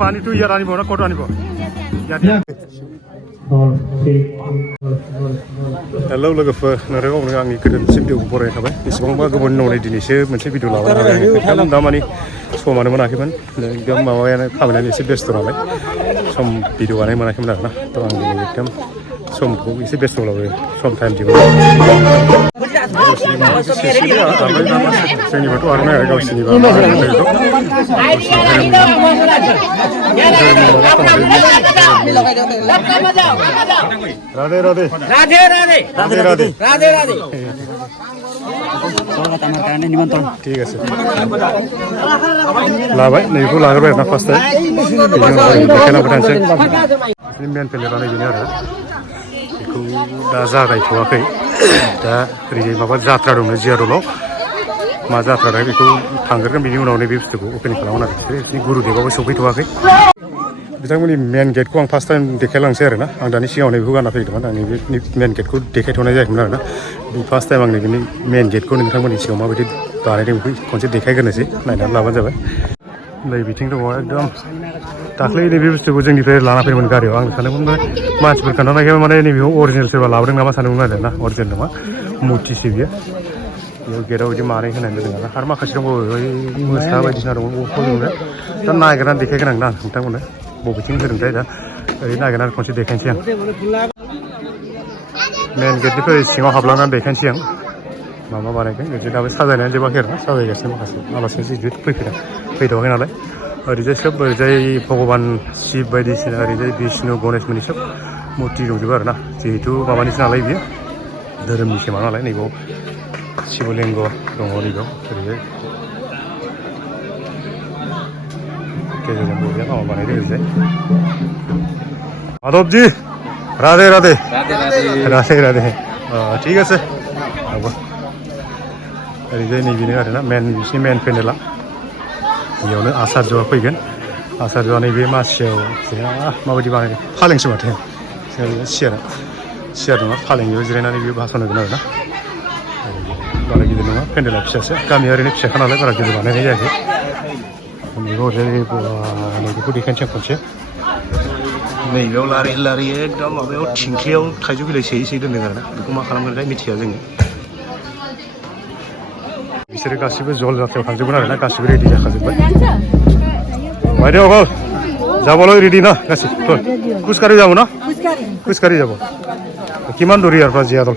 पानी तो यार आनिबो ना कट आनिबो हेलौ लोगोफोर नोंथांखौ आंनि गोदानसिन भिडिअखौ बरायनाय थाबाय बेसेबांबा गोबावनि उनाव दिनैसो मोनसे भिडिअ लाबोनो हाबाय एकदम दामानि समानो मोनाखैमोन एकदम माबायानो खामानियानो एसे बेस्थ' नालाय सम भिडिअ बानाय मोनाखैमोन आरोना थ' आं दिनै एकदम समखौ एसे बेस्थ'ब्लाबो सम टाइम दिहुन जोंनिबाथ' आर'नाइ आरो गावसिनिबा मा होनो राधे राधे राधे राधे राधे राधे राधे राधे ঠিক আছে लाबाय नैखौ लाग्रोबाय आरोना फार्स्ट टाइम देखायलांबाय थानोसै मेन पेलेटआ नैबेनो आरो बेखौ दा जागायथ'वाखै दा ओरैजाय माबा जात्रा दंनो जियादलाव मा जात्रा दं बेखौ थांग्रोगोन बिनि उनाव नैबे बुस्थुखौ अपेनिं खालामगोन आरो बिसोर गुरुदेबाबो सफैथ'वाखै बिथांमोननि मेन गेटखौ आं फार्स्ट टाइम देखायलांसै आरोना आं दानि सिगाङाव नैबेखौ गानना फैदोंमोन आं नैबे मेन गेटखौ देखायथ'नाय जायाखैमोन आरोना फार्स्ट टाइम आं नैबेनि मेन गेटखौ नोंथांमोननि सिगाङाव माबायदि बानायदों बेखौ खनसे देखायग्रोनोसै नायनानै लाबानो जाबाय नै बिथिं दङ एकदम दाख्लै नैबे बुस्थुखौ जोंनिफ्राय लाना फैदोंमोन गारियाव आं सानदोंमोन मानसिफोर खोन्थानायखाय माने नैबेखौ अरिजिनेल सोरबा लाबोदों नामा सानदोंमोन आरो ना अरिजिनेल नङा मुर्तिसो बियो बेयाव गेटआव बिदि मानै होनाय जादों आरो माखासे दंबावो मोसा बायदिसिना दङ बबेखौ दा नागिरनानै देखायगोन आं ना नोंथांमोननो बबेथिं होदोंथाय दा ओरै नागिरनानै खनसे देखायनोसै आं मेन गेटनिफ्राय सिङाव हाबलांनानै देखायनोसै आं माबा बानायदों बिदि दाबो साजायनायानो जोबाखै आरोना साजायगासिनो माखासे आलासि जिहेतु फैथ'वाखै नालाय ओरैजाय सोब ओरैजाय भगबान शिब बायदिसिना ओरैजाय बिष्णु गणेशमोननि सोब मुर्ति दंजोबो आरोना जिहेतु माबानिसो नालाय बियो धोरोमनिसो मा नालाय नैबाव शिवलिंग दङ नैबाव ओरैजाय गेजेरजों बरिया माबा बानायदों ओरैजाय माधबजी राधे राधे राधे राधे ঠিক আছে ओरैजाय नैबेनो आरोना बिसिनि मेन पेनेला बेयावनो आचार्यआ फैगोन आचार्यआ नैबे मासियाव माबायदि बानायदों फालेंसो माथो सियार नङा फालें बेयाव जिरायनानै बेयो भाषण होगोन आरोना बारा गिदिर नङा पेन्डेला फिसासो गामिया ओरैनो फिसाखा नालाय बारा गिदिर बानायनाय जायाखै बेखौ नैबेखौ देखायनोसै आं खनसे नैबेयाव लारि लारि एकदम माबायाव थिंख्लियाव थाइजौ बिलाइ सोयै दोनदों आरोना बेखौ मा खालामगोनथाय मिथिया जोङो बिसोरो गासिबो जल जाथ्रायाव थांजोबगोन आरोना गासिबो रेडि जाखाजोब्बाय বাইদেউ অকল যাবলৈ ৰেডি না গাছিব খোজকাঢ়ি যাব ন খোজকাঢ়ি যাব কিমান দূৰ ইয়াৰ পৰা জীয়াদল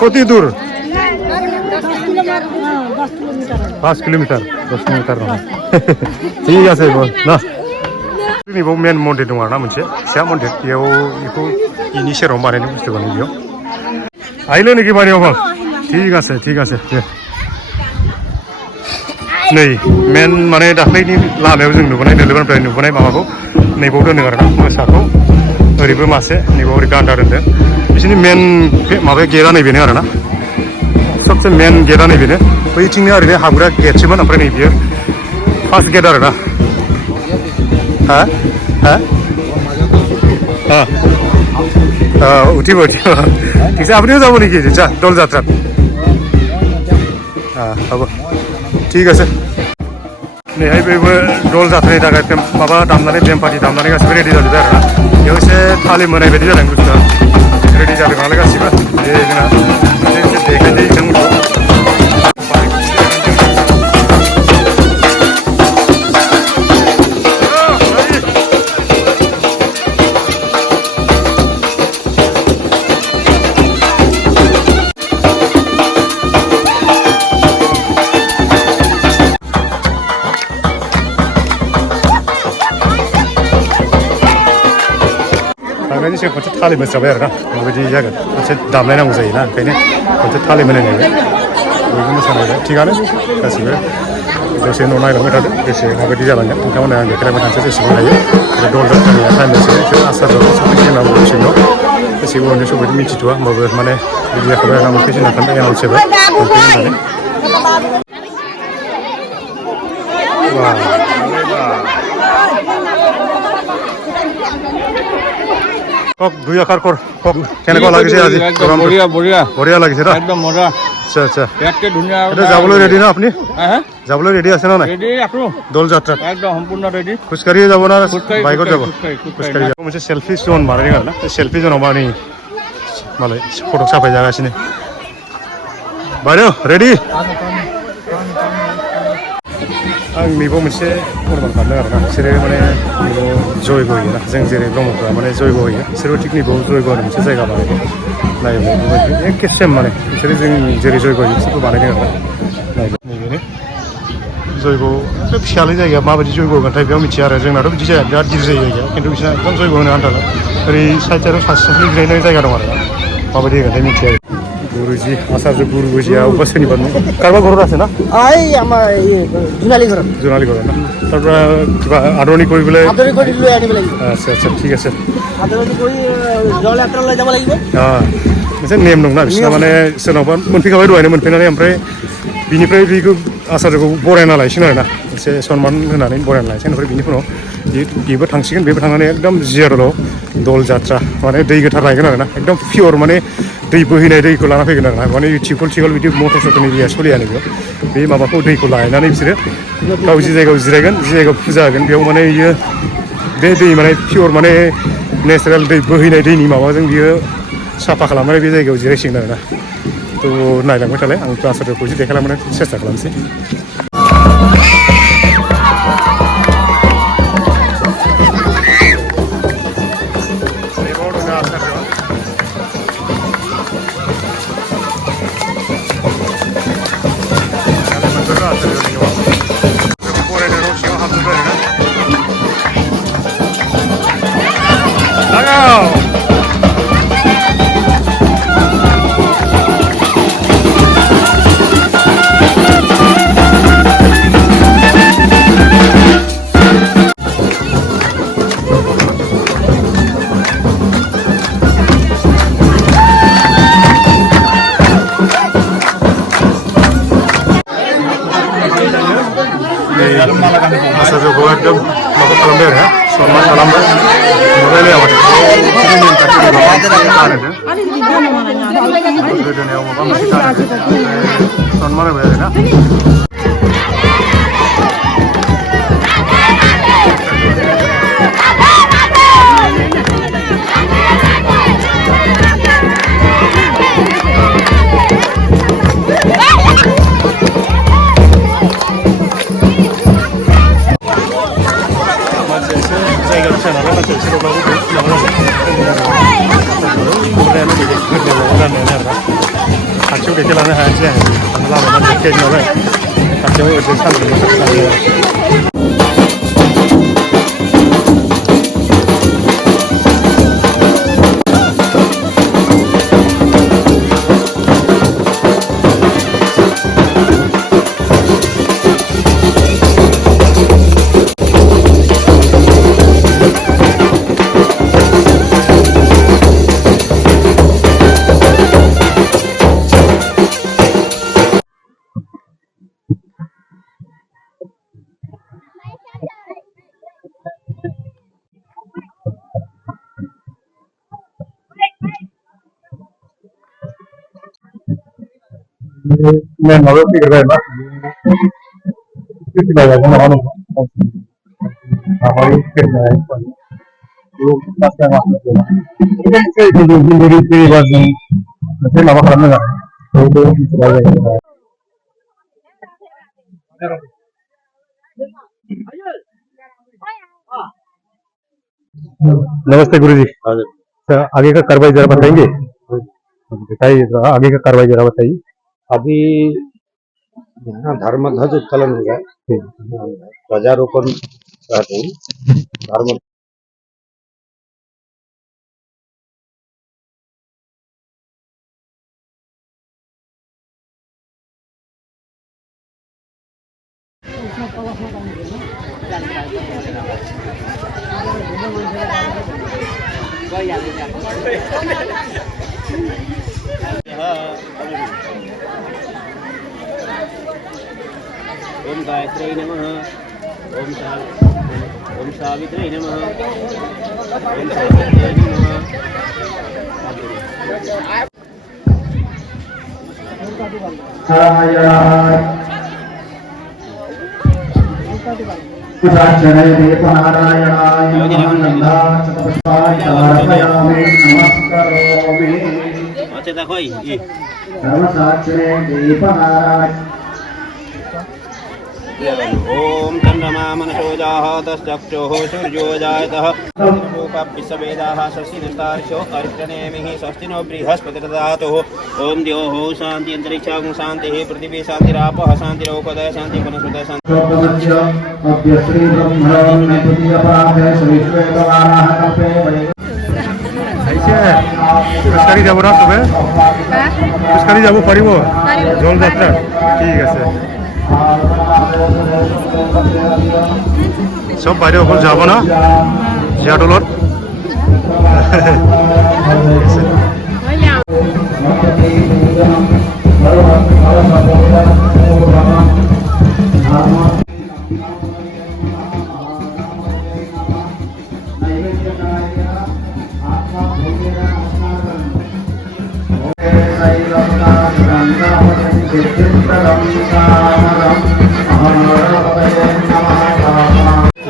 কতি দূৰ 5 কিলোমিটাৰ 10 কিলোমিটাৰ নহয় ঠিক আছে না नैबाव मेन मन्दिर दं आरोना मोनसे फिसा मन्दिर बेयाव बेखौ बेनि सेराव बानायनाय बुस्थु बानाय बेयाव আহিলে নেকি বাড়ি অকল ঠিক আছে दे नै मेन माने दाख्लैनि लामायाव जों नुबोनाय नोलोबारनिफ्राय नुबोनाय माबाखौ नैबाव दोनदों आरोना मोसाखौ ओरैबो मासे नैबाव ओरै गान्दा दोनदों बिसोरनि मेन माबाया गेटआ नैबेनो आरोना सबसे मेन गेटआ नैबेनो बैथिंनो ओरैनो हाबग्रा गेटसोमोन ओमफ्राय नै बियो फार्स्ट गेट आरोना হ্যাঁ উঠিব ঠিক আছে আপনিও যাব নেকি দল যাত্ৰাত হ'ব ঠিক আছে नैहाय बेबो दल जाथ्रानि थाखाय माबा दामनानै बेम पार्टि दामनानै गासिबो रेडि जाजोब्बाय आरोना बेयाव एसे थालिम होनाय बायदि जादों बुस्थुआ रेडि जादों नालाय गासिबो बे जोंना एसे देखायनोसै बिथांमोनखौ थांनायनि सिगां खनसे थालिम होस्राबाय आरोना माबायदि जागोन खनसे दामलायनांगौ जायोना ओंखायनो खनसे थालिम होलायनाय बयबो मोसानाय थिगानो गासिबो दसे उनाव नायलांबाय थादों बेसे माबायदि जालांगोन नोंथांमोना आं देखायलांबाय थानोसै जेसेबां हायो दल जाथ्रानि टाइम दसे आसारजों सफैनोसै होनना बुंगासिनो दं गासैबो उन्दै सफैदों मिथिथ'वा होमबाबो माने रेडि जाखाबाय आरोना मोनफैसै होनना खोन्थाय एनाउन्स होबाय मोनफैयो কক দুই আখাৰ কৰ কক কেনেকুৱা লাগিছে আজি বঢ়িয়া লাগিছে ন একদম মজা আচ্ছা আচ্ছা একে ধুনীয়া যাবলৈ ৰেডি না আপুনি যাবলৈ ৰেডি আছে না নাই ৰেডি আছো দল যাত্ৰা একদম সম্পূৰ্ণ ৰেডি খোজকাঢ়িয়ে যাব না বাইকত যাব খোজকাঢ়ি যাব मोनसे सेल्फि जन बानायदों आरोना बे सेल्फि जनाव माने मालाय फट' साफाय जागासिनो बायद' रेडि आं नैबो मोनसे फोरमान खालामदों आरोना बिसोरो माने जयग होयोना जों जेरै ब्रह्मफोरा माने जयग होयो बिसोरबो थिग नैबो जयग होनो मोनसे जायगा बानायदों नायोब्ला बेबायदि एखे सेम माने बिसोरो जों जेरै जयग होयो बिसोरबो बानायदों आरोना नायबाय नैबेनो जयग' एकदम फिसालै जायगाया माबायदि जयग होगोनथाय बेयाव मिथिया आरो जोंनाथ' बिदि जाया बिराद गिदिर जायो जायगाया खिन्थु बिसोरना एकदम जयग होनो आन्दाला ओरै साइड साइडआव सासे जिरायनाय जायगा दं आरोना माबायदि होगोनथाय मिथिया गुरुजी आचार्य गुरुजीया अबेबा सोरनिबा কাৰোবাৰ ঘৰত আছে না এই আমাৰ জোনালী ঘৰত না তাৰ পৰা কিবা আদৰণি কৰিবলৈ লৈ আনিব লাগিব আচ্ছা আচ্ছা ঠিক আছে আদৰণি কৰি জল যাত্ৰা লৈ যাব লাগিব मोनसे नेम दंना बिसोरना माने सोरनावबा मोनफैखाबाय दहायनो मोनफैनानै ओमफ्राय बिनिफ्राय बेखौ आचार्यखौ बरायना लायसिगोन आरोना एसे सनमान होनानै बरायना लायसिगोन ओमफ्राय बिनि उनाव बेबो थांसिगोन बेबो थांनानै एकदम जियार'लाव दल जात्रा माने दै गोथार लायगोन आरोना एकदम पियर माने दै बोहैनाय दैखौ लाना फैगोन आरोना माने थिखल थिखल बिदि मटर सटरनि दैया सोलियानो बेयाव बे माबाखौ दैखौ लायनानै बिसोरो गाव जि जायगायाव जिरायगोन जि जायगायाव फुजा होगोन बेयाव माने बियो बे दै माने पियर माने नेचारेल दै बोहैनाय दैनि माबाजों बियो साफा खालामनानै बे जायगायाव जिरायसिगोन आरोना थ' नायलांबाय थालाय आं आचार्यखौ एसे देखायलांनो सेस्था खालामसै आचार्यखौ एकदम माबा खालामबाय आरो सनमान खालामबाय नुबायलै आमाय गोदोनायाव माबा मोनसे गानहोदों सनमान होबाय आरोना खाथियाव देखायलांनो हायासै आङो लामायाव देखायनो नालाय खाथियाव ओरैनो सानदुं मैं नॉलेज भी कर रहा है किसी बात का ना हमारी लोग रास्ते में आते हैं तो जिंदगी की बात नहीं ऐसे ना करने का तो नमस्ते गुरुजी आगे का कार्रवाई जरा बताएंगे बताइए आगे का कार्रवाई जरा बताइए अभी यहाँ धर्म ध्वज उत्तोलन होगा ध्वजारोपण करते हैं धर्म ओम गायत्री नमः ओम सावित्री नमः ओम सावित्री नमः Oke, tak koi. Om Chandama Manasojaha Tasjakchoho Suryo Jayatah Rupapissavedaha Sasinastarcho Arishtanemihi Sastino Brihaspatradhatoh Om Dyoho Shanti Antariksha Shanti Prithivi Shanti Rapaha Shanti Lokadaya Shanti Panasudaya Shanti খোজকাঢ়ি যাব না চবে খোজকাঢ়ি যাব পাৰিব জল যাত্ৰা ঠিক আছে চব বাইদেউসকল যাব না জীয়াদৌলত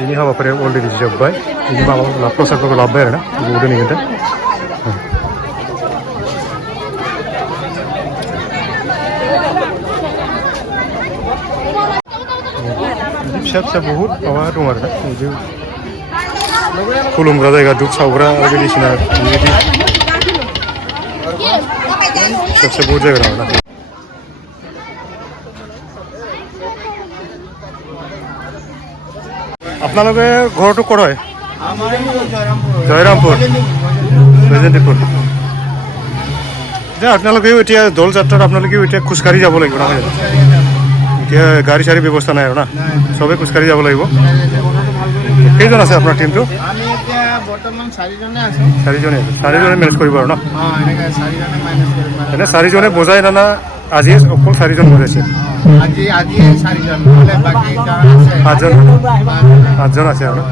ini habafaria already dijawab. Ini malah lapor saya kalau labir na, ibu udah nih kita. Siap-siap बहुत awal rumah na, itu kulum berada di duk saura di sini. Siap-siap बहुत jaga na. আপোনালোকে ঘৰটো ক'ত হয় জয়ৰামপুৰ বেজেন্তিপুৰ যে আপোনালোকেও এতিয়া দল যাত্ৰাত আপোনালোকেও এতিয়া খোজকাঢ়ি যাব লাগিব নহয় এতিয়া গাড়ী চাড়ী ব্যৱস্থা নাই আৰু না চবে খোজকাঢ়ি যাব লাগিব কেইজন আছে আপোনাৰ টিমটো আমি এতিয়া বৰ্তমান চাৰিজনে মেনেজ কৰিব আৰু ন এনে চাৰিজনে বজাই নানা আজি অকল চাৰিজন বজাইছে আঠজন আছে আৰু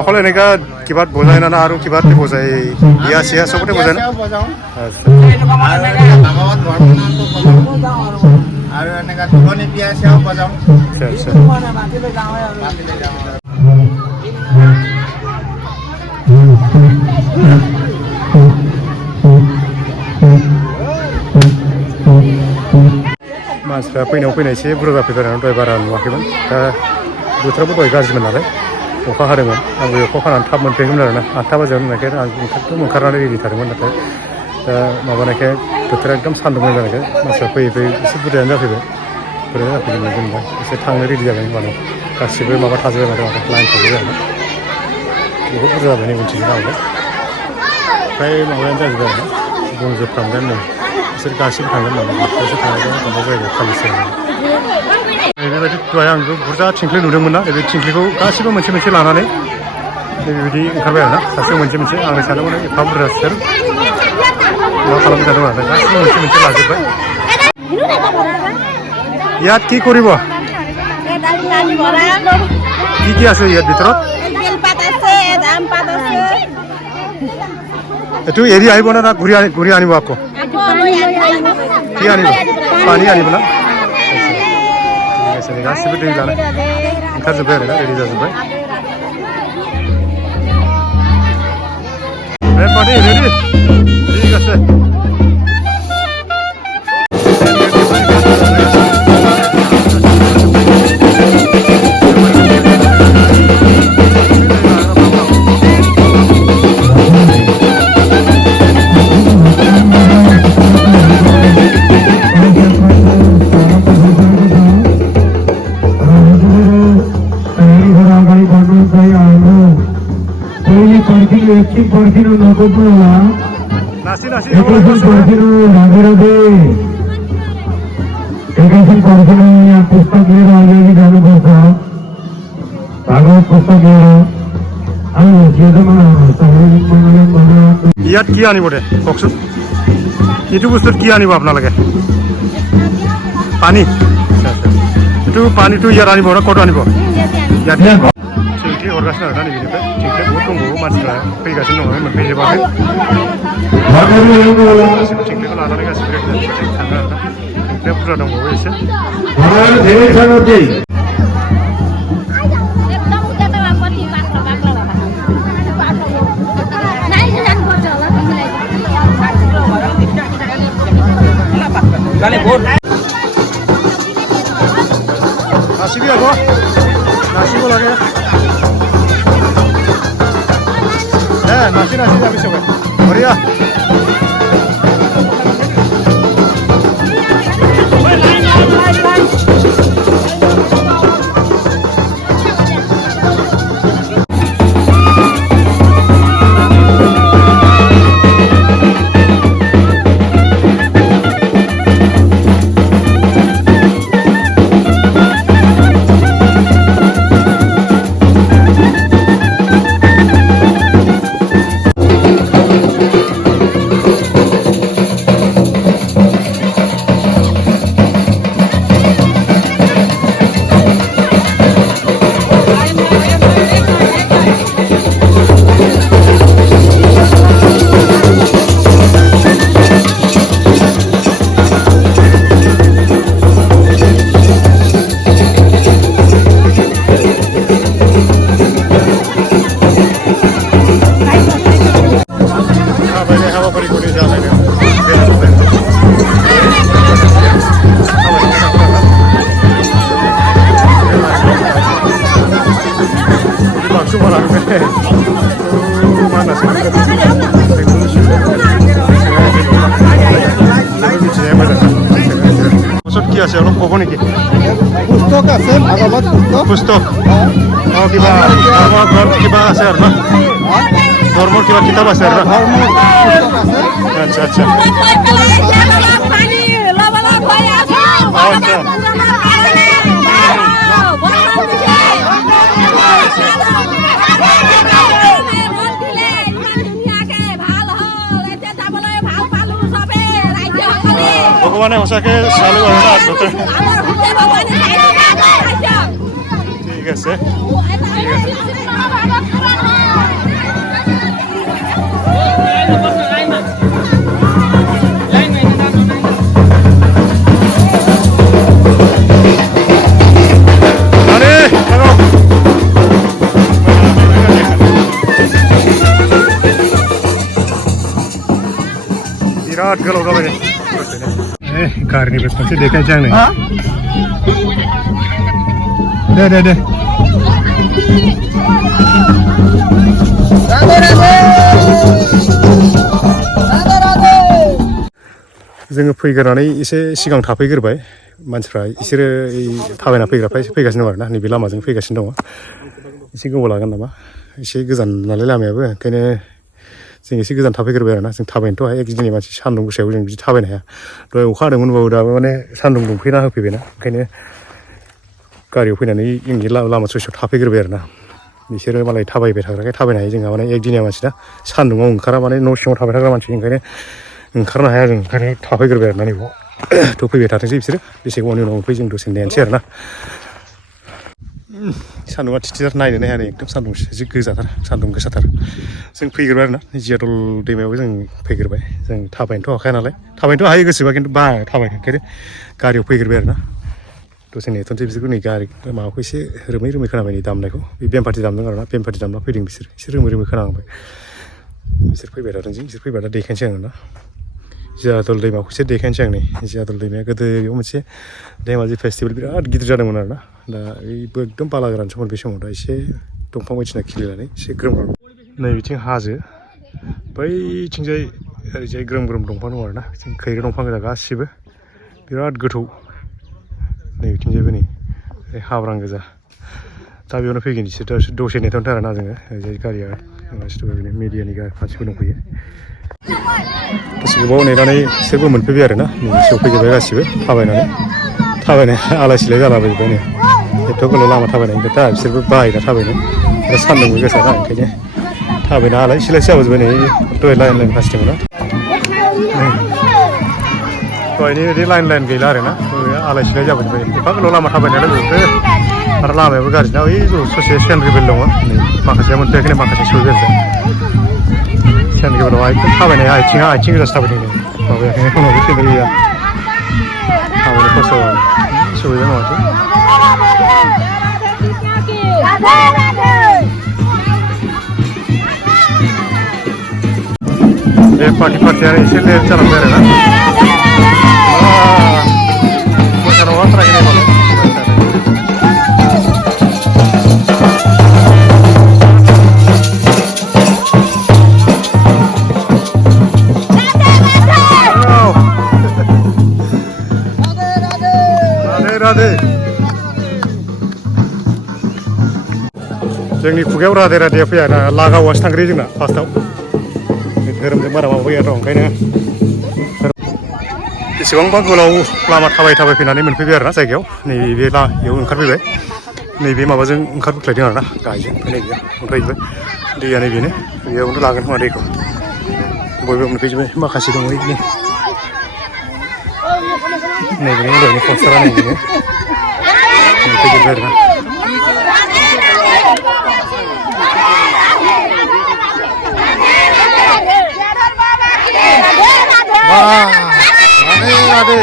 অকল এনেকা কিবাত বজাই নানা আৰু কিবাত বজাই বিয়া চিয়া চবতে বজাই না আৰু এনেকা ধনী বিয়া চিয়াও বজাওঁ मानसिफ्रा फैनायाव फैनाय एसे बुरजा जाफैबाय आरो दहाय बारा नुवाखैमोन दा बोथोराबो दहाय गाज्रिमोन नालाय अखा हादोंमोन आंबो अखा हानानै थाब मोनफैगौमोन आरोना 8टा बाजियावनो होननायखाय आं ओंखारनानै रेडि थादोंमोन नाथाय दा माबानायखाय बोथोरा एकदम सान्दुंमोन जानायखाय मानसिफ्रा फैयै फैयै एसे बुरजायानो जाफैबाय जेनेबा एसे थांनो रेडि जाबाय होनबानो गासिबो माबा थाजोबबाय माथो लाइन थाजोबबाय आरो बहुत बुरजा जाबाय नै उनथिंजों नालाय फ्राय माबायानो जाजोबबाय आरो बुंजोबफ्रामगोन नै बिसोर गासिबो थांगोन नालाय बिसोर थाङोबा माबा जायगायाव खालिसै बेबायदि दहाय आंबो बुरजा थिंख्लि नुदोंमोन ना बे थिंख्लिखौ गासिबो मोनसे मोनसे लानानै बेबायदि ओंखारबाय आरो ना सासेयाव मोनसे मोनसे आं सानदोंमोन एफा बुरजा सोर मा खालामबाय थादोंमोन आरो गासिबो मोनसे मोनसे लाजोब्बाय ইয়াত কি কৰিব কি কি আছে ইয়াত ভিতৰত এইটো এৰি আহিব না ঘূৰি আনিব আকৌ কি আনিব পানী আনিব না ঠিক আছে গাছিবো दै लाना ओंखारजोब्बाय आरो ना रेडि जाजोब्बाय पार्टी रेडि ঠিক আছে ইয়াত কি আনিব দে কওকচোন এইটো বস্তুত কি আনিব আপোনালোকে পানী এইটো পানীটো ইয়াত আনিব না ক'ত আনিব ইয়াত थिंख्लि हरगासिनो आरोना नैबेनिफ्राय थिंख्लिया बहुत दंबावो मानसिफ्रा फैगासिनो दङ मोनफैजोबाखै गासिबो थिंख्लिखौ लानानै गासिबो रेडि जाजोब्बाय थाङो आरोना थिंख्लिया बुरजा दंबावो एसे Nasi dia apa? Nasi boleh ke? Nasi habis coba. Mari ya. Maksud kia sih, lo kau ni ki? Pustok আছে ভাগৱত পুস্তক Pustok. Oh kiba, kiba asar na? Dormor kiba kitab asar na? ধৰ্ম পুস্তক আছে Acha acha. ভগৱানে সঁচাকে চালু আৰু না আত্মতে ঠিক আছে বিরাট গেল গাবে गारिनि बेसेबांसो देखायनोसै आंनो दे जोङो फैग्रोनानै एसे सिगां थाफैग्रोबाय मानसिफ्रा इसोरो थाबायना फैग्राफ्रा एसे फैगासिनो दं आरोना नैबे लामाजों फैगासिनो दङ एसे गोबाव लागोन नामा एसे गोजान नालाय लामायाबो ओंखायनो जों एसे गोजान थाफैग्रोबाय आरोना जों थाबायनोथ' हाया गिदिंनि मानसि सान्दुं गोसायाव जों बिदि थाबायनो हाया दहाय अखा हादोंमोनबाबो दाबो माने सान्दुं दुंफैना होफैबायना ओंखायनो गारियाव फैनानै जोंनि लामा ससेयाव थाफैग्रोबाय आरोना बिसोरो मालाय थाबायबाय थाग्राखाय थाबायनो हायो जोंहा माने एकदिनिया मानसि ना सान्दुङाव ओंखारा माने न' सिङाव थाबाय थाग्रा मानसि ओंखायनो ओंखारनो हाया जों ओंखायनो थाफैग्रोबाय आरोना नैबाव थ' फैबाय थाथोंसै बिसोरो बेसे गोबावनि उनाव फै जों दसे नेनोसै आरोना सान्दुंआ थिथिथार नायनोनो हाया नै एकदम सान्दुं जि गोजाथार सान्दुं गोसाथार जों फैग्रोबाय आरोना जियादल दैमायावबो जों फैग्रोबाय जों थाबायनोथ' हाखाया नालाय थाबायनोथ' हायो गोसोबा खिन्थु बाया थाबायनो ओंखायनो गारियाव फैग्रोबाय आरोना दसे नेथ'नोसै बिसोरखौ नै गारि माबाखौ एसे रोमै खोनाबाय नै दामनायखौ बे बेमपार्टि दामदों आरोना बेमपार्टि दामना फैदों बिसोर एसे रोमै खोनांबाय बिसोर फैबाय थाथोंसै बिसोर फैबा दा देखायनोसै आङो ना जियादल दैमाखौ एसे देखायनोसै आं नै जियादल दैमाया गोदो बेयाव मोनसे धेमाजि फेस्टिभेल बिराद गिदिर जादोंमोन आरोना दा बेबो एकदम बालागोरान सममोन बे समाव दा एसे दंफां बायदिसिना खिलिनानै एसे ग्रोम नै बिथिं हाजो बैथिंजाय ओरैजाय ग्रोम दंफां दं आरोना बिथिं खैरो दंफां गोजा गासिबो बिराद गोथौ नै बिथिंजायबो नै हाब्रां गोजा दा बेयावनो फैगोन बिसोर दसे नेथ'नोसै आरोना जोङो ओरैजाय गारिया मिडियानि मानसिफोर दंफैयो दसे गोबाव नेनानै बिसोरबो मोनफैबाय आरोना सौफैजोब्बाय गासिबो थाबायनाय आलाय सिलाय जालाबायजोब्बाय नै एथ' गोलाव लामा थाबायनायनि दा बिसोरबो बायोना थाबायनो आरो सान्दुंबो गोसाना ओंखायनो थाबायना आलाय सिलायसो जाबोजोब्बाय नै दहाय लाइन फासिदोंमोन ना दहायनि बिदि लाइन गैला आरोना आलाय सिलाय जाबोजोब्बाय एफा गोलाव लामा थाबायनायालाय बेफोर आरो लामायाबो गाज्रिना ओइ ससे सेन्ट्रेल दङ नै माखासेया मोनफैयाखैनो माखासे सहैबाय आरो सेन्ट्रेलाव एकदम थाबायनाया आथिं गोजासो थाबायदों नै माबायाखैनो उनावबो सेन्ट्रेल गैया थाबायनो खस्थ' सहैबाय माथो बे पार्टियानो एसे लेट जालांबाय आरोना राधे जोंनि खुगायाव राधे राधेया फैया ना लागावासो थांग्रोयो जोंना फार्स्टआव धोरोमजों बारा माबा फैया दं ओंखायनो बेसेबांबा गोलाव लामा थाबाय फैनानै मोनफैबाय आरो ना जायगायाव नैबे बेयाव ओंखारफैबाय नैबे माबाजों ओंखारबोख्लायदों आरो ना गायजों नैबे ओमफ्राय दैया नैबेनो बेयावनो लागोन खोमा दैखौ बयबो मोनफैजोब्बाय माखासे दङ बिदिनो नैबेनि उनावनो पस्टारा नैबेनो मोनफैजोब्बाय आरो ना राधे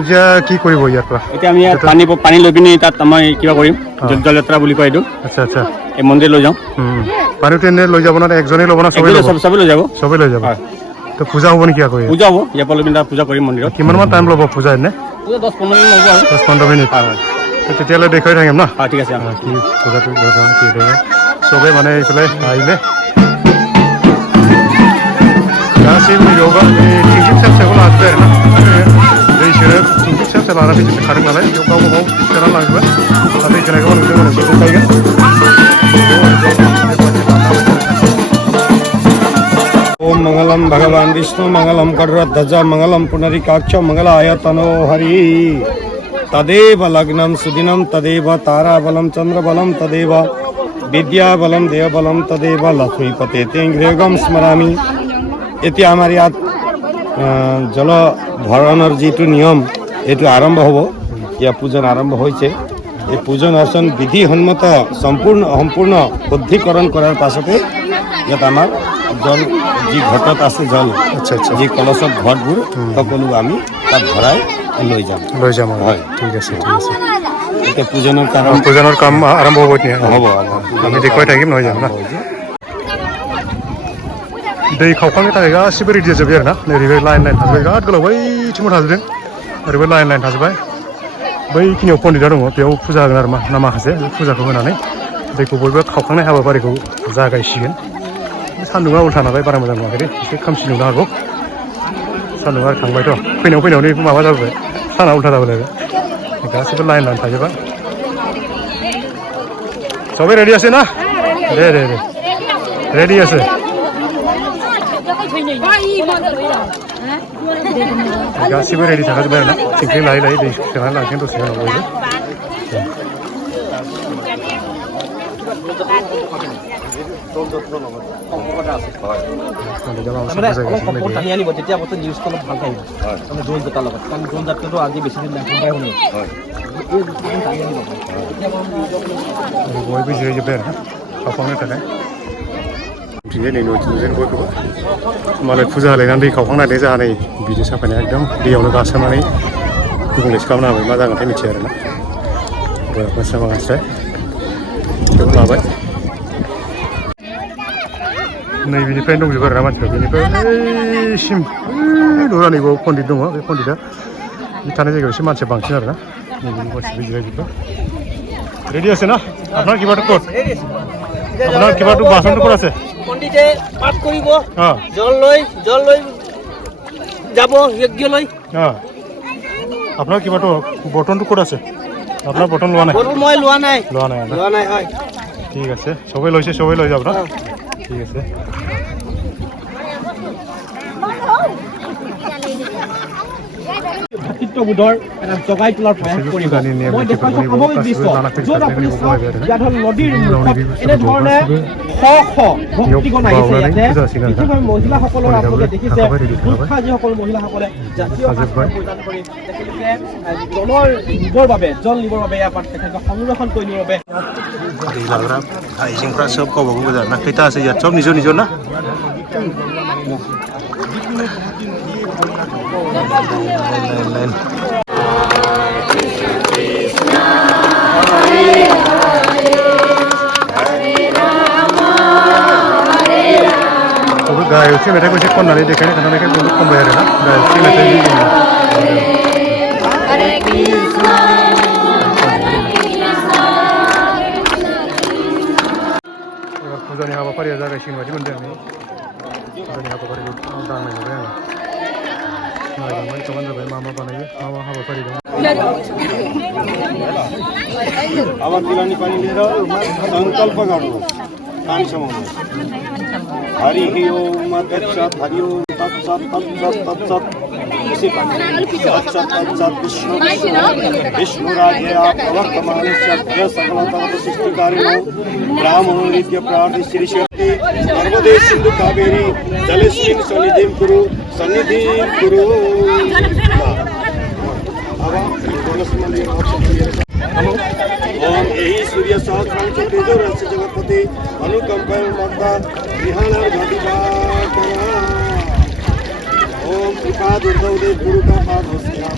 এতিয়া কি কৰিব ইয়াৰ পৰা এতিয়া আমি পানী লৈ পিনি তাত আমাৰ কিবা কৰিম যজ্ঞ যাত্ৰা বুলি কয় এইটো আচ্ছা আচ্ছা এই মন্দিৰ লৈ যাওঁ পানীটো এনে লৈ যাব না একজনেই ল'ব না চবেই লৈ যাব চবেই লৈ যাব তো পূজা হ'ব নেকি আকৌ পূজা হ'ব ইয়াৰ পৰা লৈ পিনি পূজা কৰিম মন্দিৰত কিমানমান টাইম ল'ব পূজা এনে পূজা 10-15 মিনিট লাগিব আৰু 10-15 মিনিট তেতিয়ালৈ দেখুৱাই থাকিম না ঠিক আছে কি পূজাটো কি চবেই মানে এইফালে আহিলে गासैबो बेयावबा थिंखि फिसा फिसाखौ लाजोब्बाय आरो ना दै सोनो थिंखि फिसा फिसा लानानै दैजों खारदों नालाय बेयाव गावबा गाव सोनानै लाजोब्बाय आरो दै सोनायखौ नोंथांमोना एसे देखायगोन ओम मंगलम भगवान विष्णु मंगलम गरुड़ध्वज मंगलम पुनरीकाक्ष मंगलाय तनो हरि तदेव लग्नम सुदिनम तदेव ताराबलम चंद्रबलम तदेव विद्याबलम देवबलम तदेव लक्ष्मीपते तेंग्रेगम स्मरामि এতিয়া আমাৰ ইয়াত জল ভৰণৰ যিটো নিয়ম এইটো আৰম্ভ হ'ব ইয়াৰ পূজন আৰম্ভ হৈছে এই পূজন অৰ্চন বিধিসন্মত সম্পূৰ্ণ শুদ্ধিকৰণ কৰাৰ পাছতে ইয়াত আমাৰ জল যি ঘটত আছে জল আচ্ছা আচ্ছা যি কলচত ঘটবোৰ সকলো আমি তাত ভৰাই লৈ যাম হয় ঠিক আছে এতিয়া পূজনৰ কাম আৰম্ভ হ'ব এতিয়া হ'ব আমি দেখুৱাই থাকিম নহয় জানো না दै खावखांनो थाखाय गासिबो रेडि जाजोब्बाय आरो ना ओरैबो लाइन थाजोब्बाय बिराद गोलाव बैथिंबो थाजोबदों ओरैबो लाइन थाजोब्बाय बैखिनियाव पण्डिता दङ बेयाव फुजा होगोन आरो ना माखासे फुजाखौ होनानै दैखौ बयबो खावखांनाय हाबाफारिखौ जागायसिगोन सान्दुङा उल्था नालाय बारा मोजां नुवाखै एसे खोमसि नुनो हागौ सान्दुङा आरो थांबायथ' फैनायाव माबा जाबोबाय साना उल्था जाबोलायबाय गासिबो लाइन थाजोब्बाय सबै रेडि আছে ना दे रेडि আছে गासिबो रेडि थाखाजोब्बाय आरो ना थिंख्लि लायै दै सोनानै लांसिगोन दसे उनाव बयबो তেতিয়া বস্তু নিউজটো অলপ ভাল থাকিব মানে ড্ৰোন যাত্ৰাৰ লগত কাৰণ ড্ৰোন যাত্ৰাটো আজি বেছি দিন নাখায় শুনি बयबो जिरायजोब्बाय आरो ना खावखांनो थाखाय बिदिनो नै न'थिंजों बयखौबो मालाय फुजा होलायनानै दै खावखांनानै जोंहा नै बिदि साफायनाया एकदम दैयावनो गासोनानै गुबुंलेसो खालामना होबाय मा जागोनथाय मिथिया आरो ना बयबो माखासे बेखौ लाबाय नैबेनिफ्रायनो दंजोबो आरो ना मानसिफ्रा बेनिफ्राय ओइसिम नैबाव पण्डित दङ बे पण्डिता बे थानाय जायगायाव एसे मानसिया बांसिन आरो ना नैबेनि गासिबो जिरायजोब्बाय রেডি আছে না আপনার কিবাটো ক'ত আপনার কিবাটো বাসনটো ক'ত আছে পণ্ডিতে পাঠ কৰিব জল লৈ যাব যজ্ঞ লৈ আপনার কিবাটো বটনটো ক'ত আছে আপনার বটন লোৱা নাই বটন মই লোৱা নাই হয় ঠিক আছে সবাই লৈছে সবাই লৈ যাব না ঠিক আছে ভাতৃত্ববোধৰ এটা জগাই তোলাৰ প্ৰয়াস কৰিব মই দেখুৱাইছোঁ সামগ্ৰিক দৃশ্য য'ত আপুনি চাওক ইয়াত হ'ল নদীৰ মুখত এনেধৰণে শ শ ভক্তিগণ আহিছে ইয়াতে বিশেষভাৱে মহিলাসকলৰ আপোনালোকে দেখিছে গোৰ্খা যিসকল মহিলাসকলে জাতীয় সাজ পৰিধান কৰি তেখেতলোকে জলৰ নিবৰ বাবে জল নিবৰ বাবে ইয়াৰ পৰা তেখেতলোকে সংৰক্ষণ কৰি নিবৰ বাবে दै लाग्रा आइजेंफ्रा सब गावबा गाव गोजा ना खैथा আছে ইয়াত सब নিজৰ নিজৰ না लाइन गायो से मेथाइखौ एसे खननानै देखायनो खोन्थानायखाय बयबो खनबाय आरो ना गायो से मेथाइ फुजानि हाबाफारिया जागायसिगोन बायदि मोनदों आं फुजानि हाबाफारिखौ दांनाय नुबाय आङो नायलांबाय समान जाबाय मा मा बानायो मा मा हाबाफारि दं आबाद तिलानी पानी लिएर संकल्प गर्नुहोस् पानी समाउनुहोस् हरि ओम तत्सत् हरि ओम तत्सत् तत्सत् तत्सत् तत्सत् विष्णु विष्णुराज्ञया प्रवर्तमानस्य सकलतः सृष्टिकारिणो ब्राह्मणो नित्य प्रार्थि श्री शक्ति नर्मदे सिंधु कावेरी जलेस्मिन् सन्निधिं कुरु ओम यही सूर्य सहस्रांश तेजो रस जगतपति अनुकंपय मत्ता विहानर घटिका ओम कृपा दुर्गौदे गुरु का पाद होसिया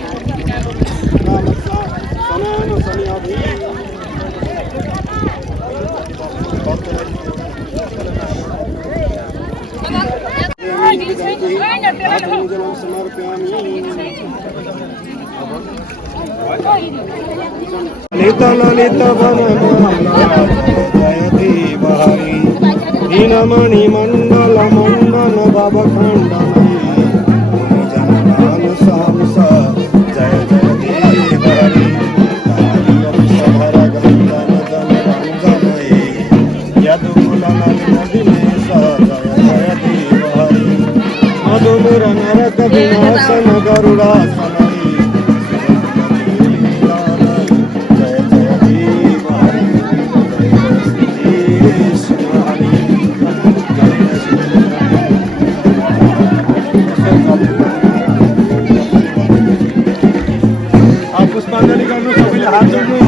नामसा सनान सनियाधि आत्मजलम समर्पयामि ललिता ललिता जयति बहरी दीनमणि मंडल मंडन भव खंडमयी जनगान सहंस जय जय देवहरी सभर गंजन जन रंजनये यदुकुलन दिनेश जय जय देवहरी मधुर नरक विनाशन गरुड़ासन पुष्पांजलि गर्नु सबैले हात जोड्नु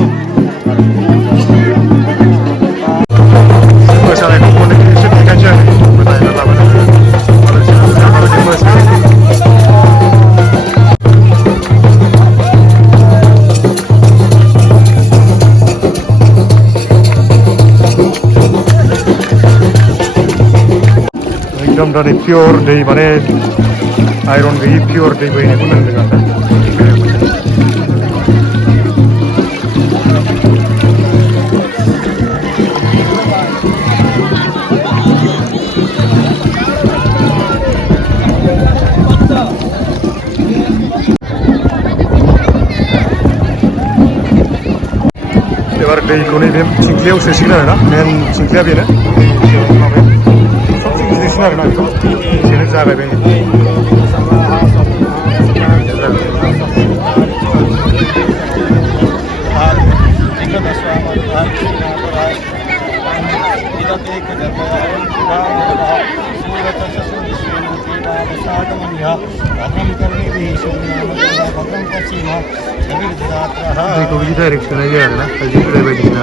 एकदम dari pure दै माने आइरन गैयि pure दै बोहैनायखौ नांदों आरो एबार दैखौ नैबे थिंख्लियाव सोसिगोन आरो ना मेन थिंख्लिया बेनो आरो ना बेखौ एसेनो जागायबाय दैखौ बिदि डाइरेक्ट सोनाय जाया आरो ना बिलाइ बायदिसिना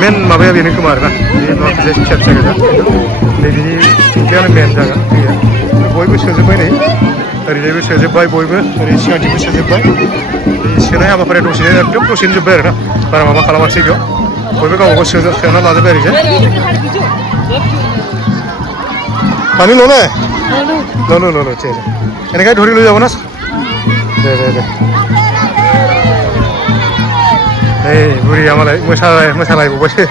मेन माबाया बेनो खोमा आरोना बे माखासे फिसा फिसा गोजा नैबेनि थिंख्लियानो मेन जागोन दैया बयबो सोजोब्बाय नै ओरैजायबो सोजोब्बाय बयबो ओरै सिगांथिंबो सोजोब्बाय बे सोनाय हाबाफारिया दसेनो एकदम दसेनो जोब्बाय आरोना बारा माबा खालामासै बेयाव बयबो गावबा गाव सोना लाजोब्बाय ओरैजाय पानी लो ना लो ठीक है এনেকৈ ধৰি লৈ যাব না দে এই বুঢ়ী আমালৈ মোসালাयबावबायसो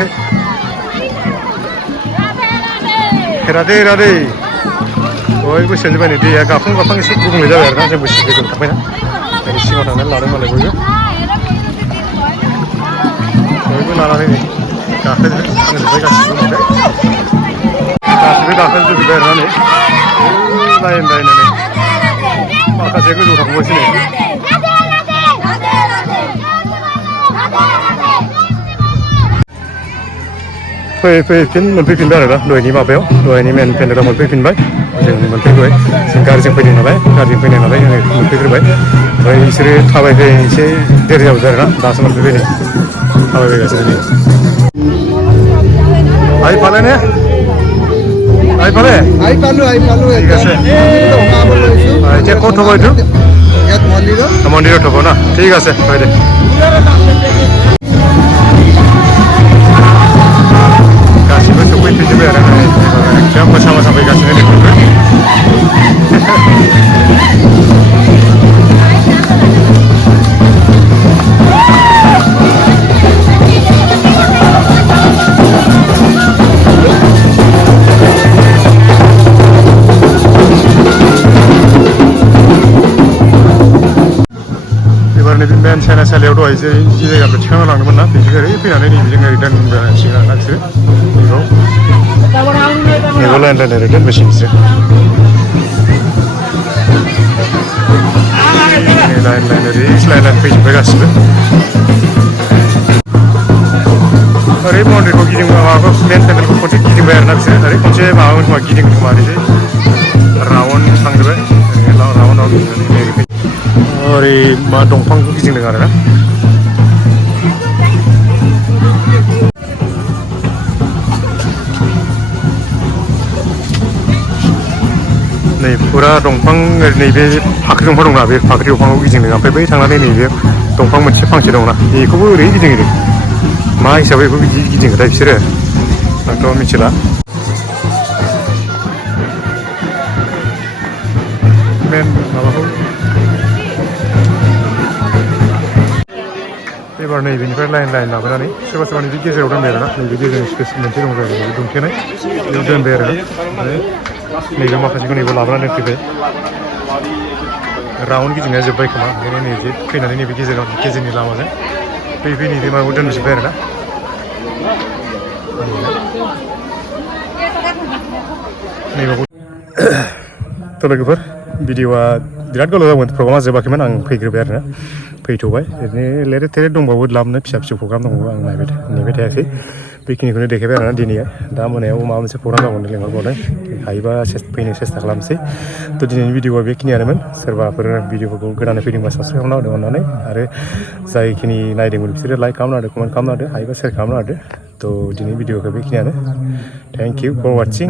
राधे बयबो सोजोब्बाय नै दैया गाफां एसे गुबुंले जाबाय आरोना जोंबो सिगाङाव थांबायना ओरै सिगाङाव थांनानै लादों मालाय बयबो लानानै नै गाखोजोब्बाय गाखोजोब्बाय आरोना नै लाइन लाइनानै माखासे गोजौ थांबायसो नै फिन मोनफैफिनबाय आरो दहायनि माबायाव दहायनि मेन पेन्डेलाव मोनफैफिनबाय जों मोनफैबाय जों गारिजों फैनाय नालाय जोङो मोनफैग्रोबाय ओमफ्राय बिसोरो थाबायफै एसे देरि जाबोदों आरोना दासो मोनफैबाय नै थाबायफैगासिनो नै आइ पाলে নে আই পালে পালো ঠিক আছে এতিয়া ক'ত থ'ব এইটো ইয়াত মন্দিৰত থ'ব না ঠিক আছে হয় দে गासिबो सफैफिनजोब्बाय आरो एकदम मोसा मोसा फैगासिनो बेफोरबो एबार नैबे मेन साइनासालियाव दहाय जे जि जायगाखौ थिखांना लांदोंमोन ना बेजों ओरै फैनानै नैबेजों ओरै दोनबोसिगोन आरोना बिसोरो बेखौ लाइन लाइन ओरै दोनबोसिगोन बिसोरो लाइन लाइन ओरै लाइन फैजोब्बाय गासिबो ओरै मन्दिरखौ माबाखौ मेन पेन्डेलखौ खनसे गिदिंबाय आरोना बिसोरो ओरै खनसे माबामोन खोमा गिदिंगोन खोमा ओरैजाय राउन्ड थांजोब्बाय ओरै राउन्ड गिदिंनानै ओरै ओरै मा दंफांखौ गिदिंदों आरोना नै फुरा दंफां नैबे फाख्रि दंफां दंना बे फाख्रि दंफांखौ गिदिंदों ओमफ्राय बै थांनानै नैबे दंफां मोनसे फांसे दंना बेखौबो ओरै गिदिंदों मा हिसाबै बेखौ बिदि गिदिङोथाय बिसोरो आंथ' मिथिला मेन माबाखौ एबार नैबेनिफ्राय लाइन लाइन लाबोनानै सोरबा सोरबा नैबे गेजेराव दोनबाय आरोना नैबे गेजेरनि स्पेस मोनसे दं जाहैबाय नैबे दुमथेनाय बेयाव दोनबाय आरोना आरो नैबे माखासेखौ नैबे लाबोनानै फैबाय राउन्ड गिदिंनाया जोब्बाय खोमा ओंखायनो नैबे फैनानै नैबे गेजेरनि लामाजों फैयै नैबे माबायाव दोनजोब्बाय आरोना नैबेखौ थ' लोगोफोर भिडिअआ बिराद गोलाव जागौमोन प्रग्रामा जोबाखैमोन आं फैग्रोबाय आरोना फैथ'बाय ओरैनो लेरे थेरे दंबावो लाबनो फिसा प्रग्राम दंबावो आं नेबाय थायाखै बेखिनिखौनो देखायबाय आरोना दिनै दा मोनायाव माबा मोनसे प्रग्राम जाबावनो लेंहरबावदों हायोबा फैनो सेस्था खालामसै थ' दिनैनि भिडिअआ बेखिनियानोमोन सोरबाफोर भिडिअफोरखौ गोदानै फैदोंबा साबस्क्राइब खालामना होदो अननानै आरो जायखिनि नायदोंमोन बिसोरो लाइक खालामना होदो कमेन्ट खालामना होदो हायोबा शेयार खालामना होदो थ' दिनैनि भिडिअखौ बेखिनियानो थेंक इउ फर वाचिं